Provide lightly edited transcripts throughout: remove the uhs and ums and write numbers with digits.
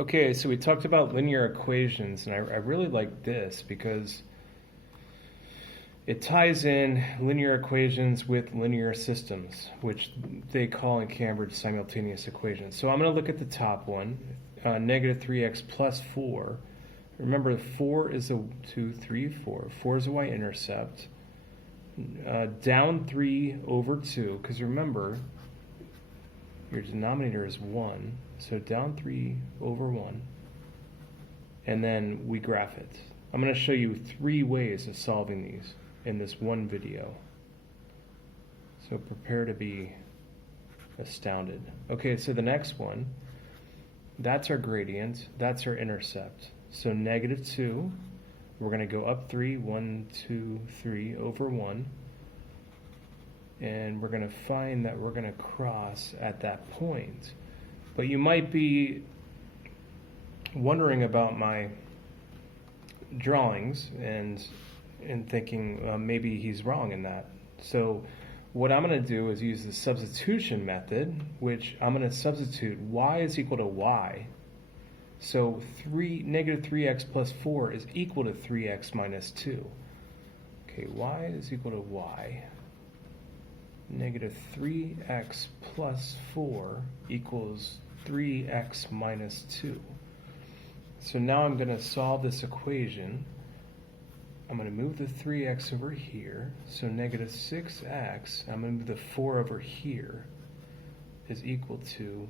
Okay, so we talked about linear equations, and I really like this because it ties in linear equations with linear systems, which they call in Cambridge simultaneous equations. So I'm going to look at the top one, negative 3x plus 4. Remember, 4 is a 2, 3, 4. 4 is a y-intercept. Down 3 over 2, because remember, your denominator is 1. So down 3 over 1. And then we graph it. I'm going to show you 3 ways of solving these in this one video. So prepare to be astounded. Okay, so the next one, that's our gradient, that's our intercept. So negative 2, we're going to go up 3, 1, 2, 3 over 1. And we're going to find that we're going to cross at that point. But you might be wondering about my drawings and thinking maybe he's wrong in that. So what I'm going to do is use the substitution method, which I'm going to substitute y is equal to y. So negative 3x plus 4 is equal to 3x minus 2. Okay, y is equal to y. Negative 3x plus 4 equals 3x minus 2. So now I'm going to solve this equation. I'm going to move the 3x over here. So negative 6x, I'm going to move the 4 over here, is equal to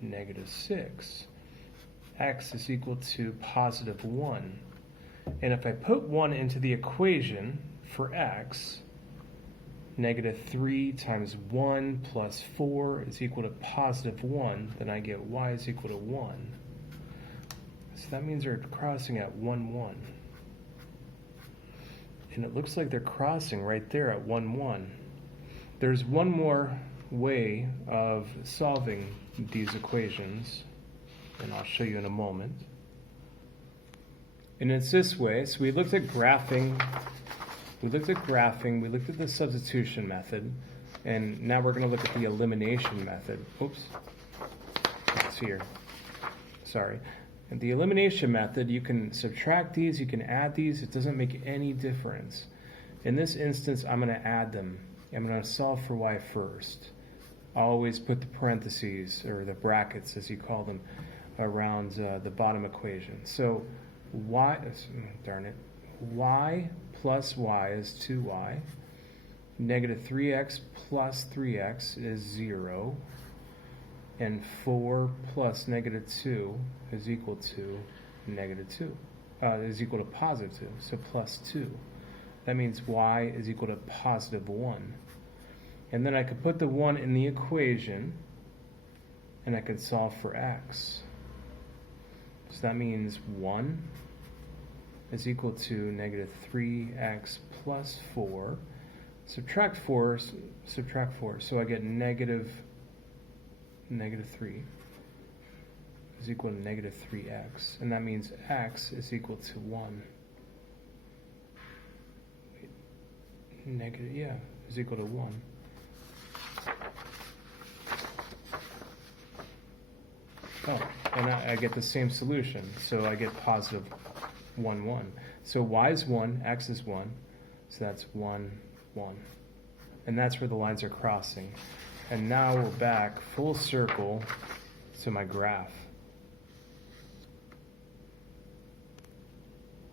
negative 6. X is equal to positive 1. And if I put 1 into the equation for x, negative 3 times 1 plus 4 is equal to positive 1, then I get y is equal to 1. So that means they're crossing at 1, 1. And it looks like they're crossing right there at 1, 1. There's one more way of solving these equations, and I'll show you in a moment. And it's this way. So we looked at graphing, we looked at the substitution method, and now we're going to look at the elimination method. Oops, it's here. Sorry. In the elimination method, you can subtract these, you can add these, it doesn't make any difference. In this instance, I'm going to add them. I'm going to solve for y first. I'll always put the parentheses, or the brackets as you call them, around the bottom equation. So y, darn it, y plus y is 2y. Negative 3x plus 3x is 0. And 4 plus negative 2 is equal to negative 2. Is equal to positive 2, so plus 2. That means y is equal to positive 1. And then I could put the 1 in the equation, and I could solve for x. So that means 1 is equal to negative 3x plus 4. Subtract 4, so I get negative 3 is equal to negative 3x. And that means x is equal to 1. Is equal to 1. Oh, and I get the same solution. So I get positive 1, 1. So y is 1, x is 1. So that's 1, 1. And that's where the lines are crossing. And now we're back full circle to my graph.